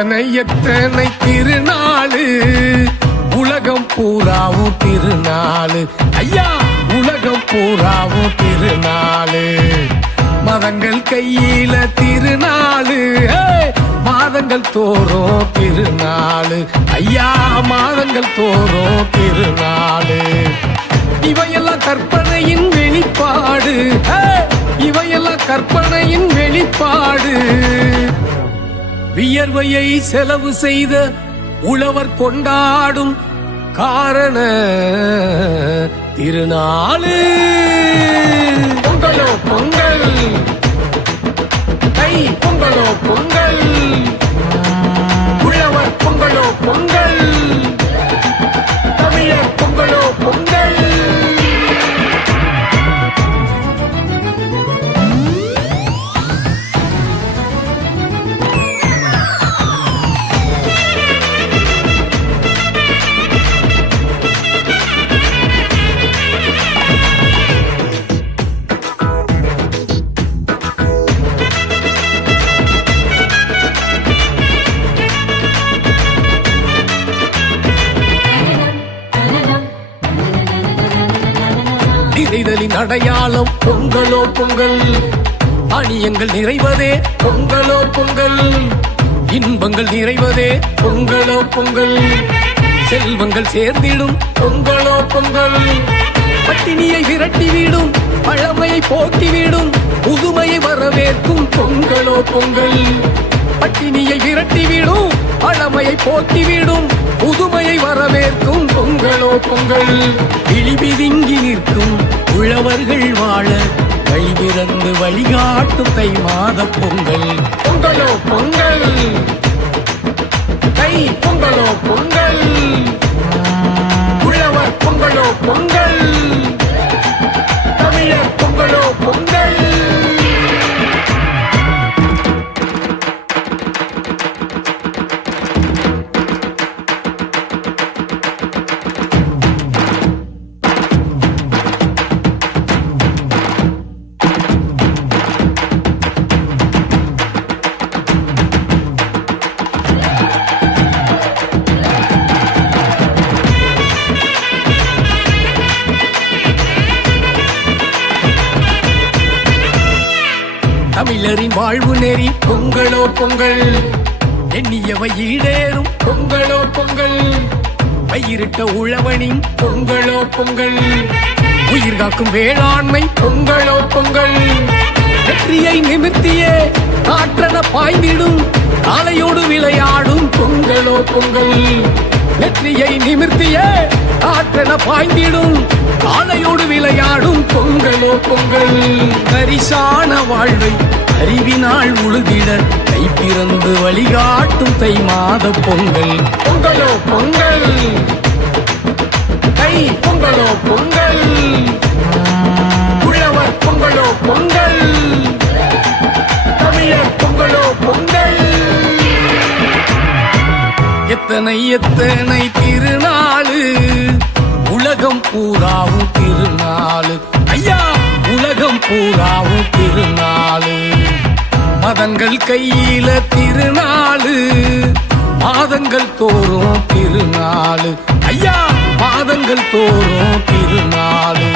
எத்தனை எத்தனை திருநாளு, உலகம் பூராவும் திருநாளு ஐயா, உலகம் பூராவும் திருநாளு. மதங்கள் கையில திருநாளு, மாதங்கள் தோறும் திருநாளு ஐயா, மாதங்கள் தோறும் திருநாளு. இவையெல்லாம் கற்பனையின் வெளிப்பாடு, இவையெல்லாம் கற்பனையின் வெளிப்பாடு. வியர்வையை செலவு செய்த உழவர் கொண்டாடும் காரண திருநாளு. பொங்கலோ பொங்கல், தை பொங்கலோ பொங்கல், உழவர் பொங்கலோ பொங்கல், தமிழர் பொங்கலோ பொங்கல். நிறைதலின் அடையாளம் பொங்கலோ பொங்கல், தானியங்கள் நிறைவதே பொங்கலோ பொங்கல், இன்பங்கள் நிறைவதே பொங்கலோ பொங்கல், செல்வங்கள் சேர்ந்திடும் பொங்கலோ பொங்கல், பட்டினியை விரட்டிவிடும் பழமையை போக்கிவிடும் புதுமையை வரவேற்கும் பொங்கலோ பொங்கல். பட்டினியை விரட்டிவிடும் பழமையை போக்கிவிடும் புதுமையை வரவேற்கும் பொங்கலோ பொங்கல். இழிபிதுங்கி நிற்கும் உழவர்கள் வாழ கைவிறந்து வழிகாட்டும் தை மாத பொங்கல். பொங்கலோ பொங்கல், தை பொங்கலோ பொங்கல், உழவர் பொங்கலோ பொங்கல், தமிழர் பொங்கலோ பொங்கல். தமிழரின் வாழ்வு நெறி பொங்கலோ பொங்கல், எண்ணியவை ஈடேறும் பொங்கலோ பொங்கல், பயிரிட்ட உழவனின் பொங்கலோ பொங்கல், உயிர் காக்கும் வேளாண்மை பொங்கலோ பொங்கல். வெற்றியை நிமிர்த்தியே காற்றன பாய்ந்திடும் காலையோடு விளையாடும் பொங்கலோ பொங்கல். வெற்றியை நிமிர்த்தியே காற்றன பாய்ந்திடும் காலையோடு விளையாடும் பொங்கலோ பொங்கல். பரிசான வாழ்வை அறிவினால் உழுதிட கை பிறந்து வழிகாட்டும் தை மாத பொங்கல். பொங்கலோ பொங்கல், தை பொங்கலோ பொங்கல், உழவர் பொங்கலோ பொங்கல், தமிழர் பொங்கலோ பொங்கல். எத்தனை எத்தனை திருநாளு, உலகம் பூராவும் திருநாளு ஐயா, உலகம் பூராவும் திருநாளு. மதங்கள் கையில திருநாளு, மாதங்கள் தோறும் திருநாளு ஐயா, மாதங்கள் தோறும் திருநாளு.